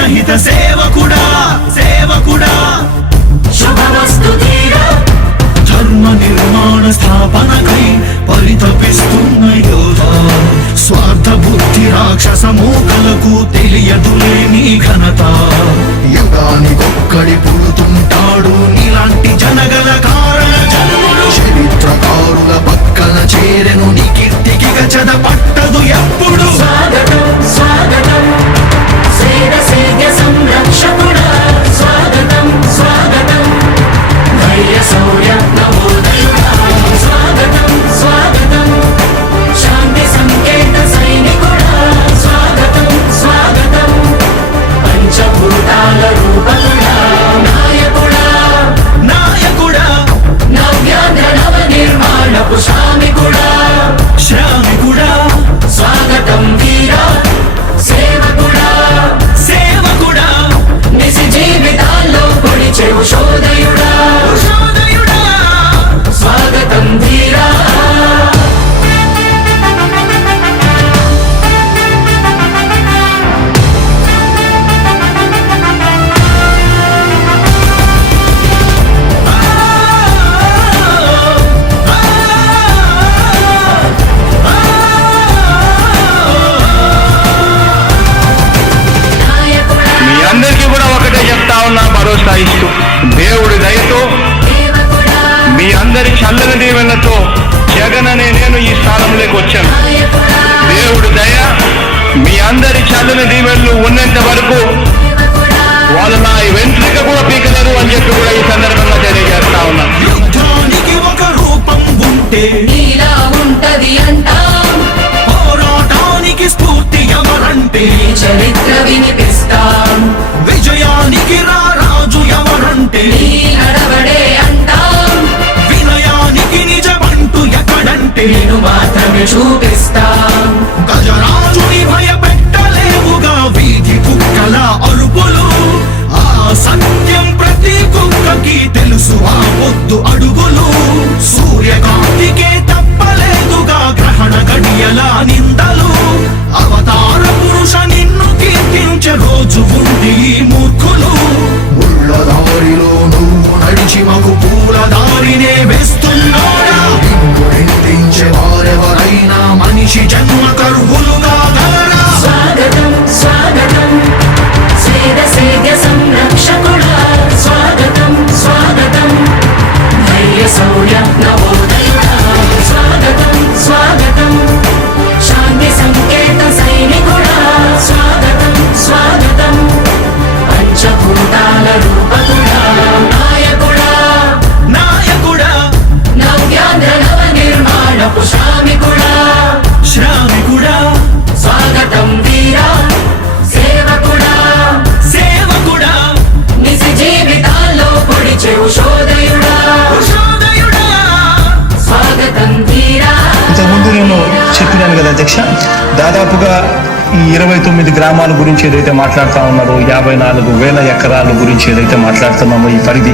జనహిత సేవకుడా సేవకుడా శుభమస్తు ధీరా ధర్మ నిర్మాణ స్థాపనకై పరితపిస్తున్న యోధ స్వార్థ బుద్ధి రాక్షస మూకలకు తెలియదులే నీ ఘనత యుగానికొక్కడి పుడుతుంటాడు నీలాంటి జనగల కారణ జన్ముడు చరిత్రకారుల పక్కన చేరెను నీ కీర్తికి గచద పట్టదు ఎప్పుడు స్వాగతం స్వాగతం సేద సేద్య సంరక్షకుడా స్వాగతం స్వాగతం ధైర్య శౌర్య నవోదయుడా స్వాగతం స్వాగతం శాంతి సంకేత సైనికుడా స్వాగతం స్వాగతం పంచభూతాల రూపకుడా నాయకుడా నాయకుడా నవ్యాంధ్ర నవ నిర్మాణపు శ్రామికుడా శ్రామికుడా స్వాగతం వీరా సేవకుడా సేవకుడా నిజ జీవితాల్లో పొడిచెవు శోదయుడా శోదయుడా స్వాగతం ధీరా నాయకుడా మీ అందరికీ కూడా ఒకటే చెప్తా ఉన్నా, భరోసా ఇస్తూ దేవుడి దయతో సేవకుడా మీ అందరి చల్లని దీవెనతో జగన్ అనే నేను ఈ స్థానంలోకి వచ్చాను. నాయకుడా దేవుడి దయ మీ అందరి చల్లని దీవెనలు ఉన్నంత వరకు సేవకుడా వాళ్ళు నా వెంట్రిక కూడా పీకలేరు అని చెప్పి కూడా ఈ సందర్భంగా తెలియజేస్తా ఉన్నాను. యుద్ధానికి ఒక రూపం ఉంటే నీలా ఉంటది అంటాం పోరాటానికి స్ఫూర్తి ఎవరంటే నీ చరిత్ర వినిపిస్తాం విజయానికి రారాజు ఎవరంటే నీ నడవడే అంటాం వినయానికి నిజమంటూ ఎక్కడంటే నేను మాత్రమే చూపిస్తాం గజరాజుని భయపెట్టలేవుగా వీధి కుక్కల అరుపులు ఆ సత్యం ప్రతి కుక్కకి తెలుసు ఆ పొద్దు అడుగులు సూర్యకాంతికే తప్పలేదుగా గ్రహణ గడియల నిందలు అవతార పురుష నిన్ను కీర్తించే రోజు ఉంది ఈ మూర్ఖులు ముళ్ళ దారిలో నువ్వు నడిచి మాకు పూల దారినే వేస్తున్నాడా నిన్ను నిందించే వారెవరైనా మనిషి జన్మ కరువులుగా గలరా స్వాగతం స్వాగతం సేద సేద్య సంరక్షకుడా స్వాగతం స్వాగతం ధైర్య శౌర్య నవోదయుడా స్వాగతం స్వాగతం శాంతి సంకేత సైనికుడా స్వాగతం స్వాగతం పంచభూతాల రూపకుడా నాయకుడా నాయకుడా నవ్యాంధ్ర నవ నిర్మాణపు శ్రామికుడా శ్రామికుడా స్వాగతం వీరా సేవకుడా సేవకుడా నిజ జీవితాల్లో పొడిచెవు శోదయుడా శోదయుడా స్వాగతం ధీరా ఇంతకుముందు నేను చెప్పినాను కదా అధ్యక్ష, దాదాపుగా ఈ 29 గ్రామాల గురించి ఏదైతే మాట్లాడుతూ ఉన్నారో 54,000 ఎకరాల గురించి ఏదైతే మాట్లాడుతున్నామో ఈ పరిధి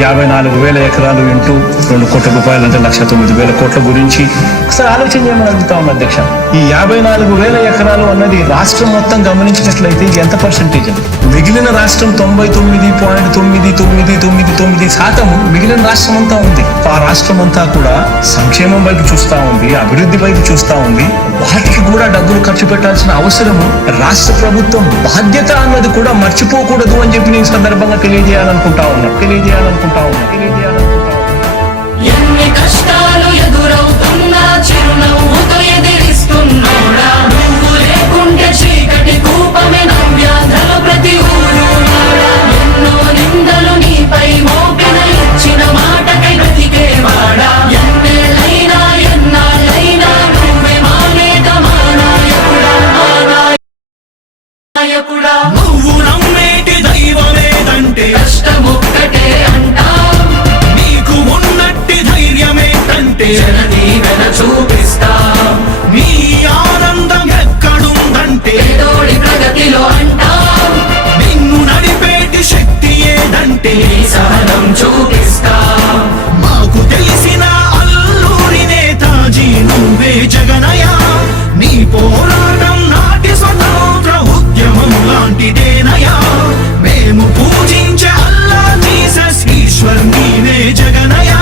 54,000 ఎకరాలు ఇంటూ 2 కోట్ల రూపాయలు అంటే 1,09,000 కోట్ల గురించి ఒకసారి ఆలోచన చేయమని అడుగుతా ఉన్నా అధ్యక్ష. ఈ 54,000 ఎకరాలు అన్నది రాష్ట్రం మొత్తం గమనించినట్లయితే ఎంత పర్సెంటేజ్? మిగిలిన రాష్ట్రం 99.9999% మిగిలిన రాష్ట్రం అంతా ఉంది. ఆ రాష్ట్రం అంతా కూడా సంక్షేమం వైపు చూస్తా ఉంది, అభివృద్ధి వైపు చూస్తా ఉంది. వాటికి కూడా డబ్బులు ఖర్చు పెట్టాల్సిన అవసరము రాష్ట్ర ప్రభుత్వం బాధ్యత అన్నది కూడా మర్చిపోకూడదు అని చెప్పి నేను సందర్భంగా తెలియజేయాలనుకుంటా ఉన్నా. ఎన్ని కష్టాలు ఎదురవుతున్నా చిరునవ్వుతో ఎదిరిస్తున్నోడా నువ్వు లేకుంటే చీకటి కూపమే నవ్యాంధ్రలో ప్రతి ఊరు వాడా. ఎన్నో నిందలు నీపై మోపిన ఇచ్చిన మాటకై బ్రతికేవాడా ఎన్నేళ్ళైనా ఎన్నాళ్ళైనా నువ్వే మా నేత మా నాయకుడా మా నాయకుడా నువ్వు నమ్మేటి దైవమేదంటే కష్టమొక్కటే అంటాం నీకు ఉన్నట్టి ధైర్యమేంటంటే జనదీవెన చూపిస్తాం నీ ఆనందం ఎక్కడుందంటే పేదోడి ప్రగతిలో అంటాం నీలాంటిదేనయా మేము పూజించే అల్లా జీసస్ ఈశ్వర్ నీవే జగనయా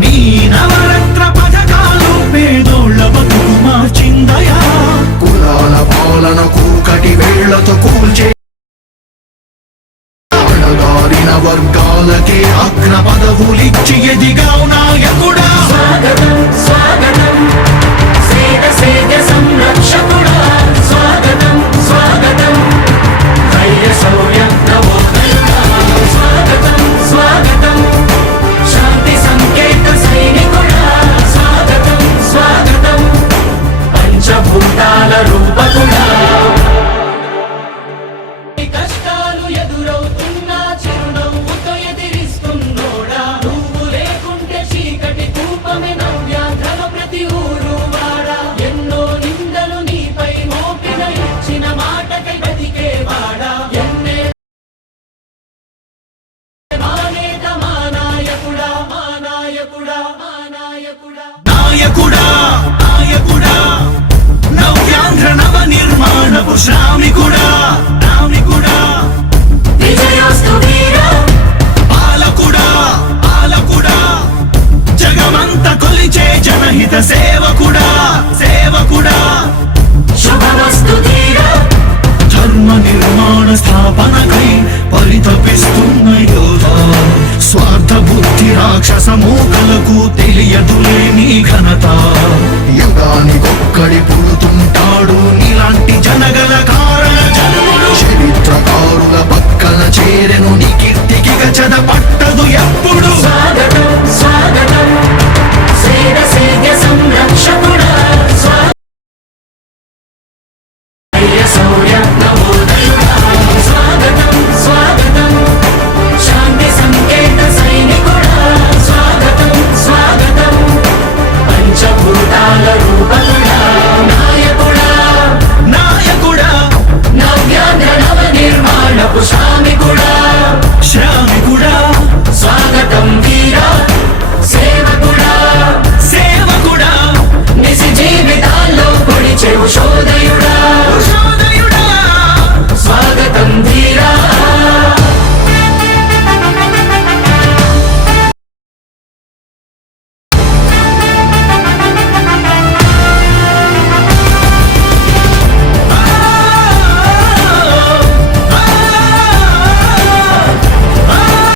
నీ నవరత్న పథకాలు పేదోళ్ళ బతుకు మార్చిందయా కులాల పాలన కూకటి వేళ్లతో కూల్చే అణగారిన వర్గాలకే అగ్ర పదవులిచ్చి ఎదిగావు నాయకుడా స్వాగతం స్వాగతం సేద సేద సంరక్షకుడా స్వాగతం స్వాగతం ధైర్య శౌర్య నవోదయుడా స్వాగతం స్వాగతం శాంతి సంకేత సైనికుడా స్వాగతం స్వాగతం పంచభూతాల రూపకుడా కష్టాలు ఎదురవుతున్నా చిరునవ్వుతో ఎదిరిస్తున్నోడా నువ్వు లేకుంటే చీకటి కూపమే నవ్యాంధ్రలో ప్రతి ఊరు వాడా ఎన్నో నిందలు నీపై మోపిన ఇచ్చిన మాటకై బతికేవాడా ఎన్నే మా నేత మా నాయకుడా మా నాయకుడా మా నాయకుడా నాయకుడా నాయకుడా నవ్యాంధ్ర నవ నిర్మాణపు శ్రామికుడా